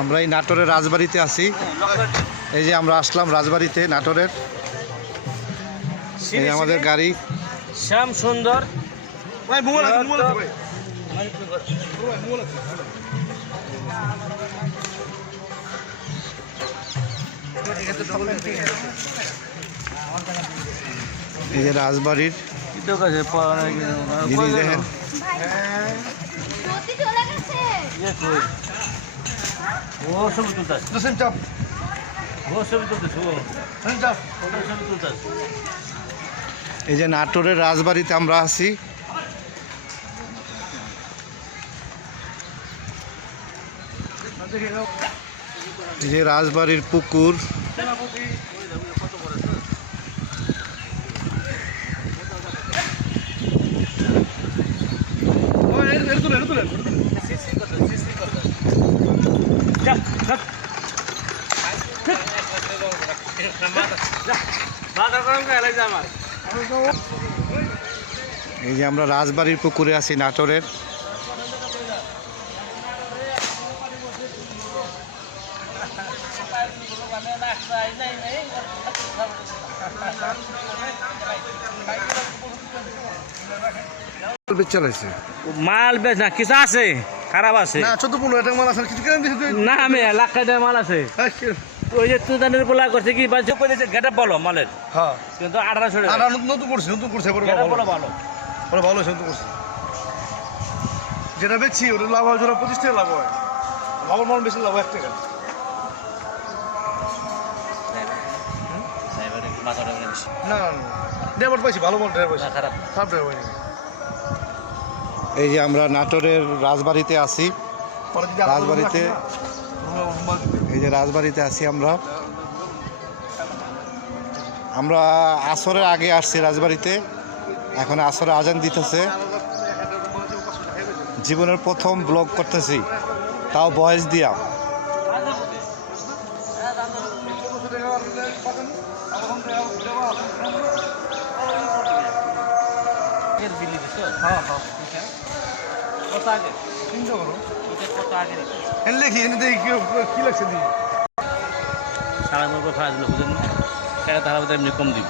আমরা এই নাটোরের রাজবাড়িতে আছি। এই যে আমরা আসলাম রাজবাড়িতে নাটোরের। এই আমাদের গাড়ি শ্যাম সুন্দর। এই যে রাজবাড়ির জিনিস দেখেন। এই যে নাটোরের রাজবাড়িতে আমরা আছি। এই যে রাজবাড়ির পুকুর। এই যে আমরা রাজবাড়ির পুকুরে আছি নাটোরের। মাল বেশ না কিছু আছে, খারাপ আছে না 14-15 মাল আছে, কিছু কেন দিছিস? না আমি লাখ টাকা মাল আছে। ওই যে তুদানের পোলা করছে কি বাজে কইছে গেটআপ বলো মালের। হ্যাঁ কিন্তু 1800 টাকা। আর নতুন করছে বড় গেটআপ বলো ভালো। বড় ভালো নতুন করছে। যেটা বেচছি ওটা লাভ হয়, ওটা 25 টাকা লাভ হয়। ভালো মাল বেশি লাভ 1 টাকা। না ড্রাইভার পাইছি, ভালো মাল ড্রাইভার পাইছি, খারাপ খারাপ ড্রাইভার পাইনি। এই যে আমরা নাটোরের রাজবাড়িতে আছি। রাজবাড়িতে এই যে রাজবাড়িতে আছি আমরা। আমরা আসরের আগে আসছি রাজবাড়িতে, এখন আসরে আজান দিতেছে। জীবনের প্রথম ব্লগ করতেছি, তাও ভয়েস দিয়া। সারা ফাজ বুঝেন টাকা তারা এমনি কম দিব।